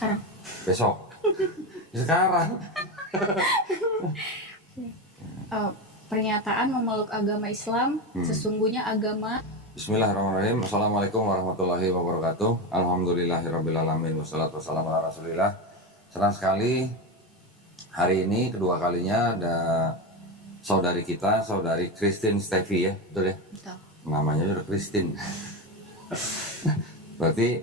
Sekarang. Besok. Sekarang. Pernyataan memeluk agama Islam, sesungguhnya agama. Bismillahirrahmanirrahim. Assalamualaikum warahmatullahi wabarakatuh. Alhamdulillahirrabbilalamin. Wassalatu wassalamu ala rasulillah. Senang sekali hari ini kedua kalinya ada saudari kita, saudari Christine Steffi ya, betul ya? Betul. Namanya udah Christine. Berarti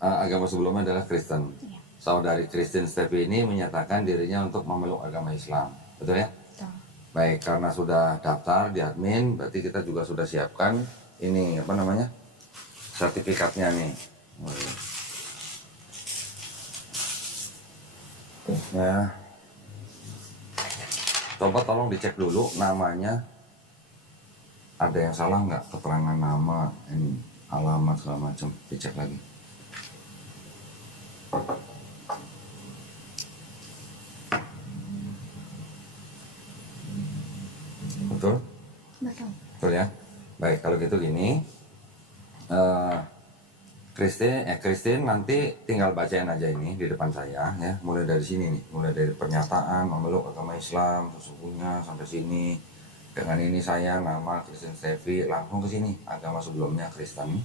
agama sebelumnya adalah Kristen. Iya. Saudari Christine Steffi ini menyatakan dirinya untuk memeluk agama Islam, betul ya? Betul. Baik, karena sudah daftar di admin, berarti kita juga sudah siapkan ini apa namanya, sertifikatnya nih. Ya, coba tolong dicek dulu namanya, ada yang salah nggak, keterangan nama, ini alamat segala macam, dicek lagi. Betul? Betul. Betul ya. Baik, kalau gitu gini, Christine nanti tinggal bacain aja ini di depan saya ya, mulai dari sini nih, mulai dari pernyataan memeluk agama Islam sesungguhnya sampai sini. Dengan ini saya nama Christine Steffi, langsung ke sini, agama sebelumnya Kristen.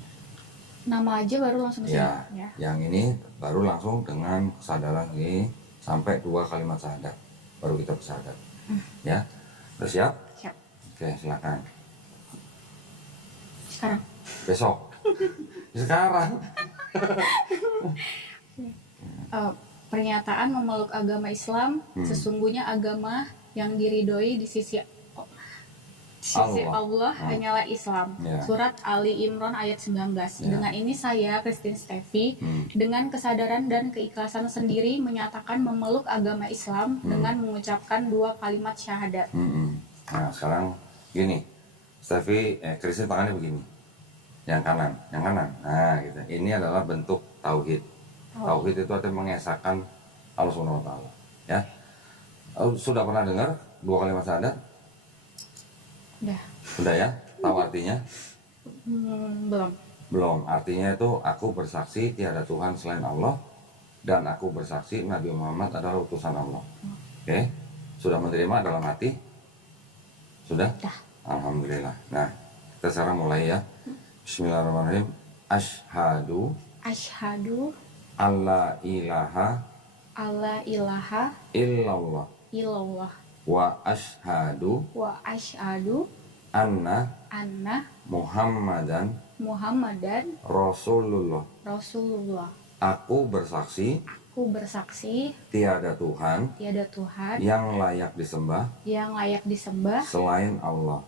Nama aja baru langsung ke sini. Ya, yang ini baru langsung dengan kesadaran ini sampai 2 kalimat syahadat, baru kita bersyahadat. Ya, udah siap? Siap. Oke, silakan. Sekarang. Besok. Sekarang. Pernyataan memeluk agama Islam, sesungguhnya agama yang diridhoi di sisi Allah hanyalah Islam. Ya. Surat Ali Imran ayat 19. Ya. Dengan ini saya, Christine Steffi, dengan kesadaran dan keikhlasan sendiri menyatakan memeluk agama Islam dengan mengucapkan 2 kalimat syahadat. Nah, sekarang gini, Steffi, Christine tangannya begini, yang kanan. Nah, gitu. Ini adalah bentuk tauhid. Tauhid itu artinya mengesahkan Allah Subhanahu Wa Taala. Ya, sudah pernah dengar 2 kalimat syahadat? Sudah ya? Tahu artinya? Belum. Belum. Artinya itu aku bersaksi tiada Tuhan selain Allah dan aku bersaksi Nabi Muhammad adalah utusan Allah. Oke? Sudah menerima dalam hati? Sudah? Sudah. Alhamdulillah. Nah, kita sekarang mulai ya. Bismillahirrahmanirrahim. Asyhadu alla ilaha illallah wa asyhadu anna Muhammadan Rasulullah. Aku bersaksi tiada Tuhan yang layak disembah selain Allah.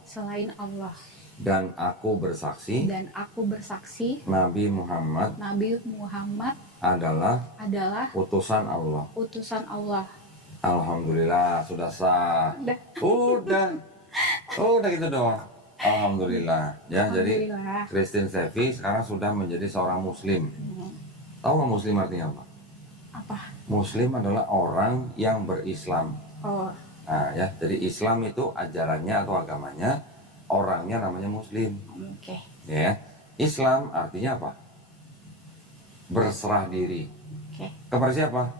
Dan aku bersaksi Nabi Muhammad adalah utusan Allah. Alhamdulillah, sudah sah. Udah gitu doang. Alhamdulillah. Ya, jadi Christine Steffi sekarang sudah menjadi seorang muslim. Tahu nggak muslim artinya apa? Apa? Muslim adalah orang yang berislam. Oh. Nah, ya, jadi Islam itu ajarannya atau agamanya, orangnya namanya muslim. Oke. Ya, Islam artinya apa? Berserah diri. Oke. Kepada siapa?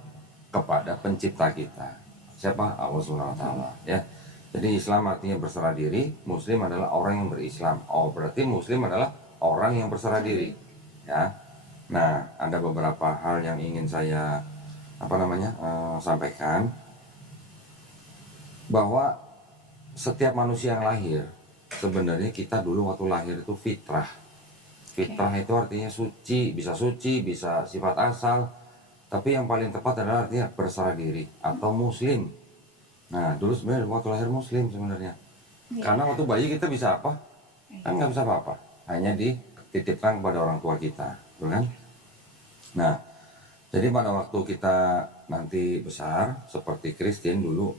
Kepada pencipta kita. Siapa? Allah Subhanahu Wa Taala. Ya. Jadi Islam artinya berserah diri, Muslim adalah orang yang berislam. Oh, berarti Muslim adalah orang yang berserah diri. Ya. Nah, ada beberapa hal yang ingin saya sampaikan, bahwa setiap manusia yang lahir, sebenarnya kita dulu waktu lahir itu fitrah. Fitrah itu artinya suci, bisa sifat asal, tapi yang paling tepat adalah artinya berserah diri atau muslim. Nah, dulu sebenarnya waktu lahir muslim sebenarnya. Karena waktu bayi kita bisa apa? Kan nggak bisa apa-apa. Hanya dititipkan kepada orang tua kita, betul kan? Nah, jadi pada waktu kita nanti besar, seperti Christine dulu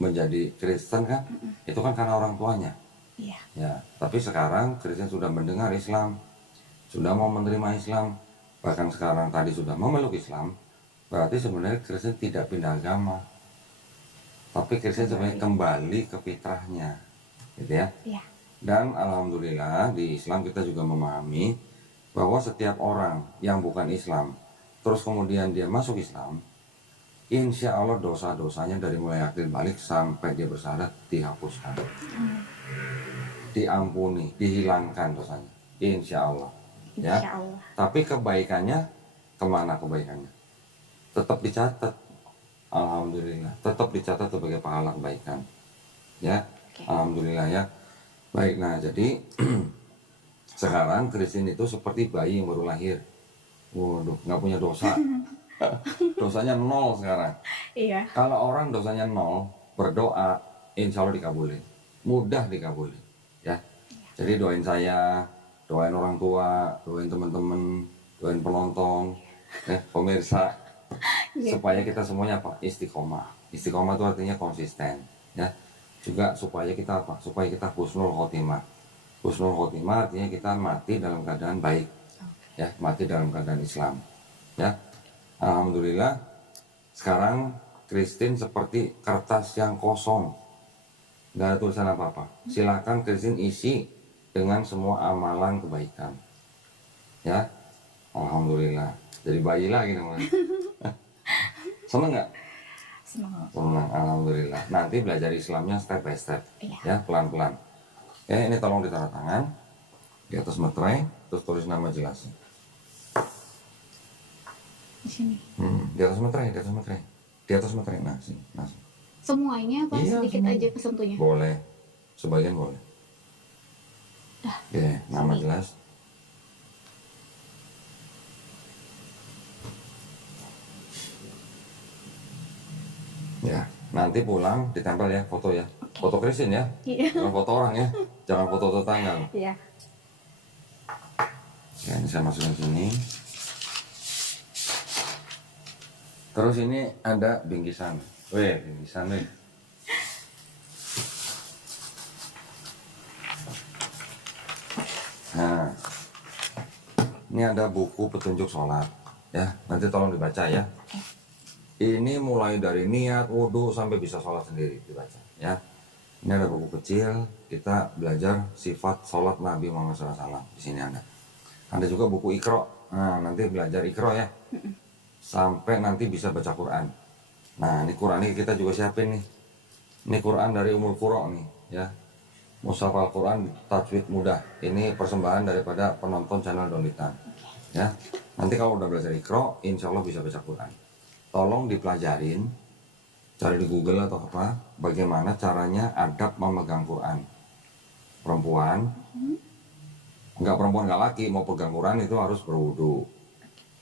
menjadi Kristen kan, itu kan karena orang tuanya. Iya. Ya, tapi sekarang Kristen sudah mendengar Islam, sudah mau menerima Islam, bahkan sekarang tadi sudah memeluk Islam, berarti sebenarnya Kristen tidak pindah agama, tapi Kristen sebenarnya kembali ke fitrahnya, gitu ya. Iya. Dan alhamdulillah di Islam kita juga memahami bahwa setiap orang yang bukan Islam terus kemudian dia masuk Islam, insya Allah dosa-dosanya dari mulai akil balik sampai dia bersyahadat dihapuskan, diampuni, dihilangkan dosanya, insya Allah. Ya. Insya Allah. Tapi kebaikannya kemana kebaikannya? Tetap dicatat, alhamdulillah, tetap dicatat sebagai pahala kebaikan. Ya, Oke. alhamdulillah ya. Baik, nah jadi sekarang Christine itu seperti bayi yang baru lahir. Waduh, nggak punya dosa. Dosanya 0 sekarang. Iya. Kalau orang dosanya 0, berdoa, insya Allah dikabulin. Mudah dikabulin. Ya. Jadi doain saya, doain orang tua, doain teman-teman, doain penonton, pemirsa, Iya. supaya kita semuanya apa? Istiqomah. Istiqomah itu artinya konsisten. Ya. Juga supaya kita apa? Supaya kita husnul khotimah. Husnul khotimah artinya kita mati dalam keadaan baik. Ya, mati dalam keadaan Islam. Ya. Alhamdulillah sekarang Christine seperti kertas yang kosong, nggak ada tulisan apa-apa. Silakan Christine isi dengan semua amalan kebaikan. Ya, alhamdulillah. Jadi bayi lagi namanya. Seneng nggak? Senang. Senang, alhamdulillah. Nanti belajar Islamnya step by step, Iya. ya pelan-pelan. Oke, ini tolong ditanda tangan di atas materai, terus tulis nama jelasnya. Di sini. Di atas materai, di atas materai, di atas materai. Nah, sini, nah. Semuanya apa Iya, sedikit semuanya. aja kesentuhnya? Boleh, sebagian boleh. Dah. Oke, nama Sini. jelas. Ya, nanti pulang ditempel ya foto ya. Foto Christine ya, Iya. jangan foto orang ya, jangan foto tetangga. Iya. Oke, ini saya masukin sini. Terus ini ada bingkisan. Weh, bingkisan nih. Nah, ini ada buku petunjuk sholat. Ya, nanti tolong dibaca ya. Ini mulai dari niat, wudhu sampai bisa sholat sendiri dibaca. Ya, ini ada buku kecil. Kita belajar sifat sholat Nabi Muhammad SAW. Di sini ada. Ada juga buku Iqra. Nah, nanti belajar Iqra ya. Sampai nanti bisa baca Quran. Nah, ini Quran ini kita juga siapin nih. Ini Quran dari Ummul Qura nih, ya. Mushaf Al-Quran tajwid mudah. Ini persembahan daripada penonton channel Donitan. Ya. Nanti kalau udah belajar Iqra, insya Allah bisa baca Quran. Tolong dipelajarin, cari di Google atau apa, bagaimana caranya adab memegang Quran. Perempuan, nggak perempuan nggak laki, mau pegang Quran itu harus berwudu.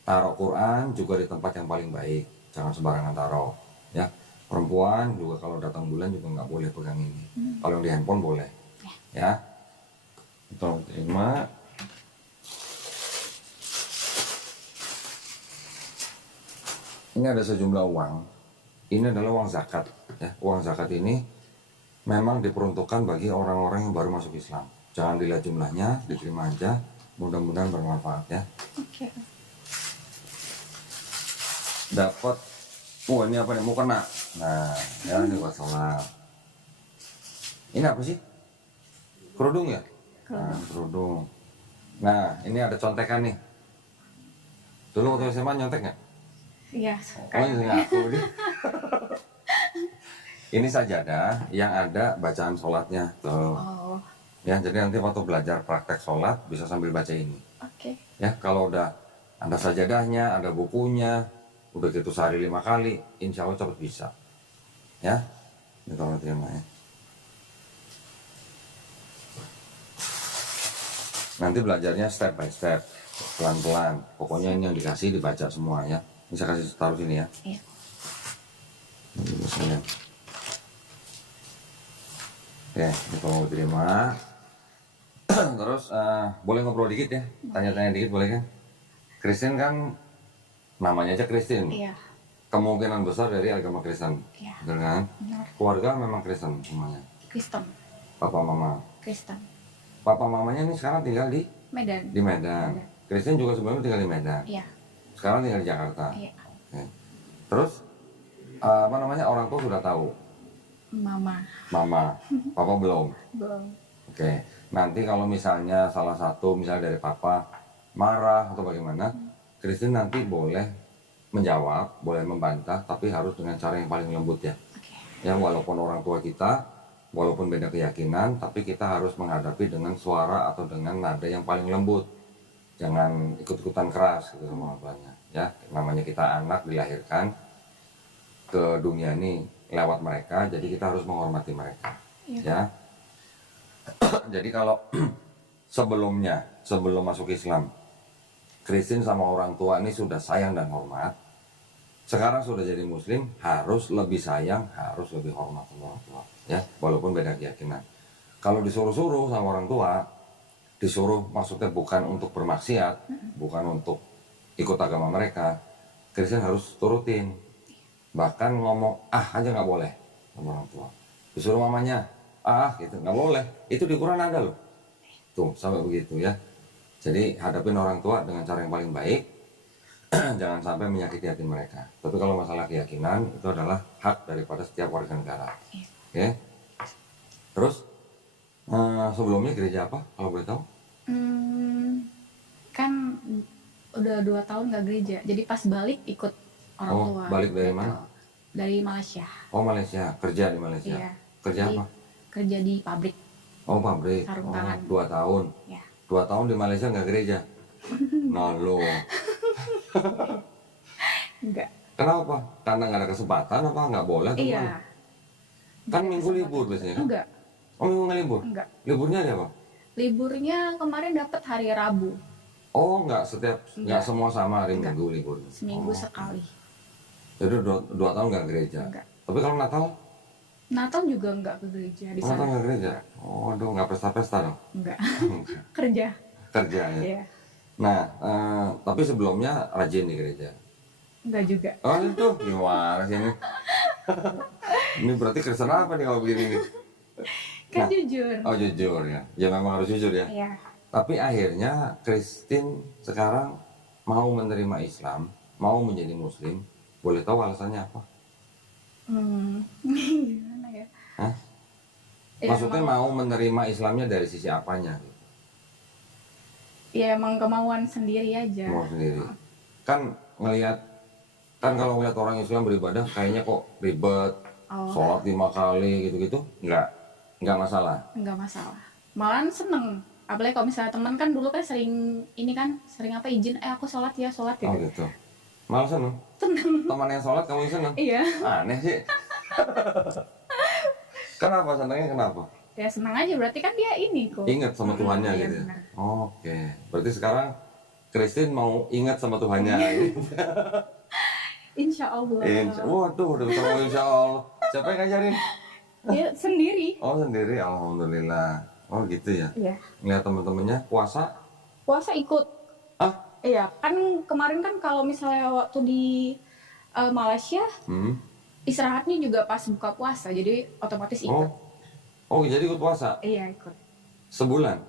Taruh Quran juga di tempat yang paling baik, jangan sembarangan taruh. Ya, perempuan juga kalau datang bulan juga nggak boleh pegang ini. Kalau yang di handphone boleh. Ya, tolong terima. Ini ada sejumlah uang. Ini adalah uang zakat. Ya, uang zakat ini memang diperuntukkan bagi orang-orang yang baru masuk Islam. Jangan dilihat jumlahnya, diterima aja. Mudah-mudahan bermanfaat ya. Oke. Dapat, ini apa nih? Mau kena. Nah, ya ini buat sholat. Ini apa sih? Kerudung ya? Nah, kerudung. Nah, ini ada contekan nih. Dulu waktu SMA nyontek nggak? Iya. Oh, ini ngaku nih. Ini sajadah yang ada bacaan sholatnya. Tuh. Oh. Ya, jadi nanti waktu belajar praktek sholat bisa sambil baca ini. Oke. Ya, kalau udah ada sajadahnya, ada bukunya, udah gitu sehari 5 kali, insya Allah cepat bisa. Ya, ini tolong terima ya. Nanti belajarnya step by step, pelan-pelan. Pokoknya ini yang dikasih dibaca semua ya. Ini saya kasih taruh sini ya. Iya. Ini biasanya. Oke, ini tolong terima. Terus boleh ngobrol dikit ya, tanya-tanya dikit boleh kan? Kristen kan namanya aja Kristen, Iya. kemungkinan besar dari agama Kristen, Iya. betul kan? Benar. Keluarga memang Kristen semuanya, Kristen. papa mama. Kristen. Papa mamanya ini sekarang tinggal di Medan. Medan. Kristen juga sebelumnya tinggal di Medan, Iya. sekarang tinggal di Jakarta. Iya. Oke. Terus apa namanya orang tua sudah tahu, Mama. mama, papa belum. Belum. Oke, nanti kalau misalnya salah satu misalnya dari papa marah atau bagaimana, Kristen nanti boleh menjawab, boleh membantah, tapi harus dengan cara yang paling lembut ya. Oke. Ya, walaupun orang tua kita, walaupun beda keyakinan, tapi kita harus menghadapi dengan suara atau dengan nada yang paling lembut. Jangan ikut-ikutan keras gitu sama orang tuanya. Ya, namanya kita anak dilahirkan ke dunia ini lewat mereka, jadi kita harus menghormati mereka. Iya. Ya. Jadi kalau sebelum masuk Islam, Christine sama orang tua ini sudah sayang dan hormat. Sekarang sudah jadi muslim, harus lebih sayang, harus lebih hormat sama orang tua. Ya, walaupun beda keyakinan. Kalau disuruh-suruh sama orang tua, disuruh maksudnya bukan untuk bermaksiat, bukan untuk ikut agama mereka, Christine harus turutin. Bahkan ngomong aja nggak boleh sama orang tua. Disuruh mamanya gitu nggak boleh. Itu di Quran ada loh. Tuh sampai begitu ya. Jadi hadapin orang tua dengan cara yang paling baik. Jangan sampai menyakiti hati mereka. Tapi kalau masalah keyakinan itu adalah hak daripada setiap warga negara. Oke. Terus sebelumnya gereja apa kalau boleh tahu? Kan udah 2 tahun nggak gereja, jadi pas balik ikut orang tua. Balik dari gitu. mana? Dari Malaysia. Oh, Malaysia. Kerja di Malaysia. Iya. Kerja Jadi, apa? Kerja di pabrik. Oh, pabrik. Sarung tangan. 2 tahun. Ya. 2 tahun di Malaysia nggak gereja? Nah lo. Enggak. Kenapa? Karena nggak ada kesempatan apa nggak boleh? atau Iya. gimana? Kan minggu libur biasanya kan? Enggak. Oh, minggu nggak libur? Enggak. Liburnya ada apa? Liburnya kemarin dapat hari Rabu, Oh, nggak nggak semua sama hari Enggak. Minggu libur. seminggu sekali. Jadi 2 tahun nggak gereja. Enggak. Tapi kalau Natal? Natal juga enggak ke gereja di Natal sana. nggak gereja? Oh, aduh nggak pesta-pesta dong? Enggak. Kerja. Kerja ya? Iya. Nah, tapi sebelumnya rajin di gereja? Enggak juga. Oh itu gimana sih ini? Ini berarti Kristen apa nih kalau begini nih? Kan Nah. jujur. Oh jujur ya, ya memang harus jujur ya. Iya. Tapi akhirnya Christine sekarang mau menerima Islam, mau menjadi Muslim. Boleh tahu alasannya apa? Gimana ya? Hah? Ya, Maksudnya mau menerima Islamnya dari sisi apanya? Ya emang kemauan sendiri aja. Mau sendiri. Kan kalau ngeliat orang Islam beribadah kayaknya kok ribet, sholat 5 kali gitu-gitu, nggak masalah. Enggak masalah. Malahan seneng. Apalagi kalau misalnya teman kan dulu kan sering apa izin aku sholat ya sholat gitu. Oh gitu. Malah seneng. Teman yang sholat kamu yang seneng. Iya. Aneh sih. Kenapa senengnya kenapa? Ya senang aja berarti kan dia ini kok. Ingat sama Tuhannya iya, gitu. Ya? benar. Oke. Berarti sekarang Christine mau ingat sama Tuhannya. Gitu. Insya Allah. Waduh, udah bisa ngomong insya Allah. Siapa yang ngajarin? Ya sendiri. Oh sendiri, alhamdulillah. Oh gitu ya. Iya. Ngeliat temen-temennya puasa? Puasa ikut. Ah? Iya, kan kemarin kan kalau misalnya waktu di Malaysia istirahatnya juga pas buka puasa, jadi otomatis ikut. Oh, jadi ikut puasa? Iya ikut. Sebulan?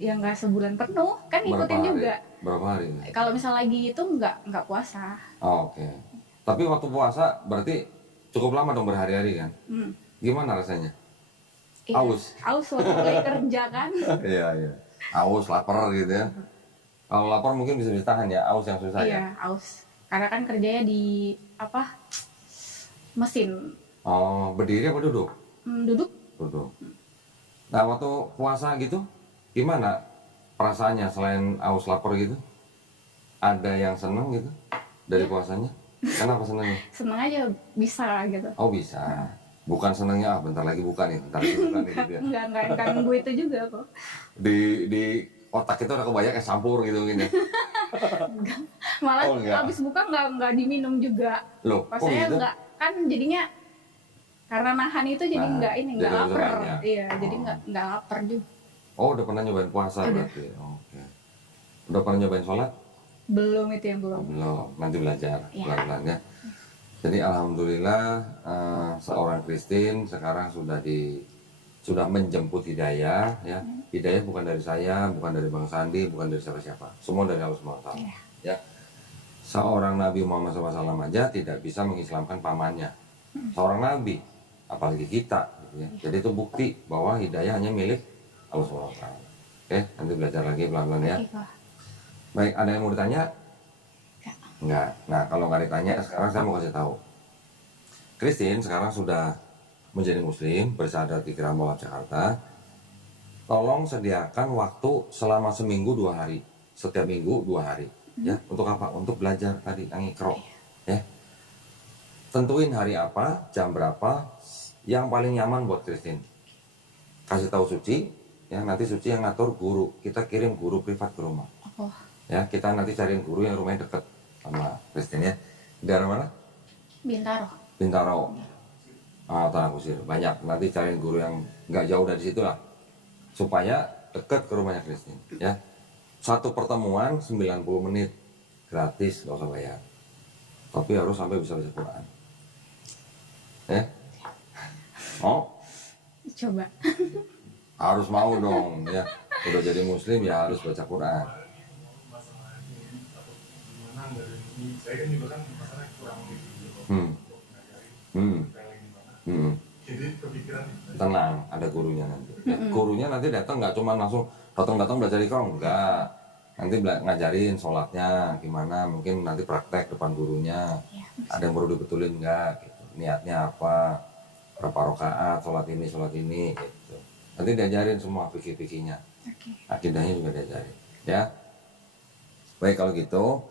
Ya nggak sebulan penuh, kan ikutin juga. Berapa hari? Kalau misal lagi itu nggak puasa. Oh, oke. Tapi waktu puasa berarti cukup lama dong berhari-hari kan? Gimana rasanya? Iya. Aus? Aus waktu lagi kerja kan. Iya. Aus, lapar gitu ya. Kalau lapar mungkin bisa tahan ya, aus yang susah ya? Iya, aus. Karena kan kerjanya di mesin. Oh, berdiri apa duduk? Duduk. Duduk. Nah, waktu puasa gitu, gimana perasaannya selain aus lapar gitu? Ada yang seneng gitu dari puasanya? Kenapa senengnya? Seneng aja bisa gitu. Oh bisa. Bukan senengnya bentar lagi buka nih, bentar lagi buka nih gitu ya. Enggak nunggu itu juga kok. Di otak itu udah kebanyak es campur gitu mungkin ya. Malah enggak. habis buka nggak diminum juga. Loh, Pas kok saya gitu? nggak kan jadinya karena nahan itu jadi nggak jadi nggak langsung lapar. banyak. Iya, jadi nggak lapar juga. Oh, udah pernah nyobain puasa Udah. berarti. Oke. Udah pernah nyobain sholat? Belum itu yang belum. Oh, belum. Nanti belajar Iya. pelan-pelan ya. Jadi alhamdulillah seorang Christine sekarang sudah menjemput hidayah ya. Hidayah bukan dari saya, bukan dari Bang Sandi, bukan dari siapa-siapa. Semua dari Allah SWT. Iya. Ya. Seorang Nabi Muhammad SAW aja tidak bisa mengislamkan pamannya. Seorang Nabi, apalagi kita. Gitu ya. Jadi itu bukti bahwa hidayah hanya milik Allah SWT. Oke, nanti belajar lagi pelan-pelan ya. Oke, Kak. Baik, ada yang mau ditanya? Enggak. Enggak. Nah, kalau nggak ditanya, sekarang saya mau kasih tahu. Christine sekarang sudah menjadi muslim, bersyahadat di Grand Mall Jakarta. Tolong sediakan waktu selama seminggu 2 hari. Setiap minggu 2 hari. Ya, untuk apa? Untuk belajar tadi, yang Iqra. Ya. Tentuin hari apa, jam berapa, yang paling nyaman buat Christine. Kasih tahu Suci, ya nanti Suci yang ngatur guru. Kita kirim guru privat ke rumah. Oh, Ya, kita nanti cariin guru yang rumahnya deket sama Christine ya. Di daerah mana? Bintaro. Bintaro. Tanah Kusir. Banyak. Nanti cariin guru yang nggak jauh dari situ lah. Supaya deket ke rumahnya Christine. Ya. Satu pertemuan 90 menit. Gratis, nggak usah bayar. Tapi harus sampai bisa baca Quran. Ya. Oh, Coba. harus mau dong ya. Udah jadi muslim ya harus baca Quran. Masalah ini takut gimana dari ini, saya kan juga kan masalah kurang gitu Hmm. untuk ngajarin Hmm. kayak gimana, Hmm. jadi kepikiran Tenang, ada gurunya nanti. Ya, gurunya nanti datang nggak cuma langsung datang belajar Iqra, enggak. Nanti ngajarin sholatnya gimana, mungkin nanti praktek depan gurunya. Ya, Ada yang perlu dibetulin nggak? Gitu. Niatnya apa? Berapa rakaat sholat ini gitu. Nanti diajarin semua fikih-fikihnya. oke. Akidahnya juga diajarin. Ya. Baik kalau gitu,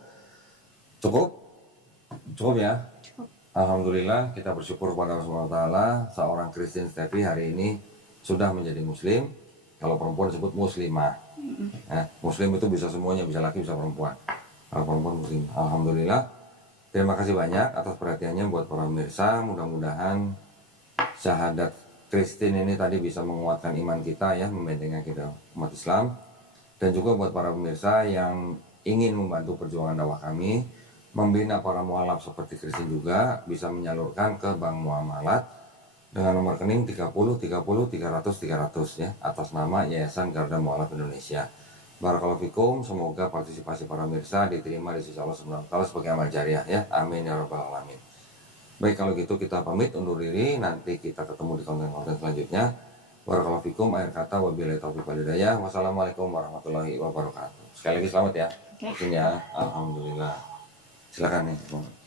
cukup ya. Cukup. Alhamdulillah kita bersyukur kepada Allah Subhanahu wa taala, seorang Christine Steffi hari ini sudah menjadi muslim. Kalau perempuan disebut muslimah. Ya, muslim itu bisa semuanya, bisa laki bisa perempuan. Kalau perempuan muslim. Alhamdulillah. Terima kasih banyak atas perhatiannya buat para pemirsa. Mudah-mudahan syahadat Christine ini tadi bisa menguatkan iman kita ya, membentengi kita umat Islam. Dan juga buat para pemirsa yang ingin membantu perjuangan dakwah kami, membina para mualaf seperti Christine juga bisa menyalurkan ke Bank Muamalat dengan nomor rekening 30 30 300 300 ya, atas nama Yayasan Garda Mualaf Indonesia. Barakallahu fikum, semoga partisipasi para pemirsa diterima di sisi Allah Subhanahu wa taala sebagai amal jariah ya. Amin ya rabbal alamin. Baik kalau gitu kita pamit undur diri, nanti kita ketemu di konten-konten selanjutnya. Barakallahu fikum, akhir kata wabillahi taufiq wal hidayah. Wassalamualaikum warahmatullahi wabarakatuh. Sekali lagi selamat ya. Oke. Di sini ya. Alhamdulillah. Silakan nih.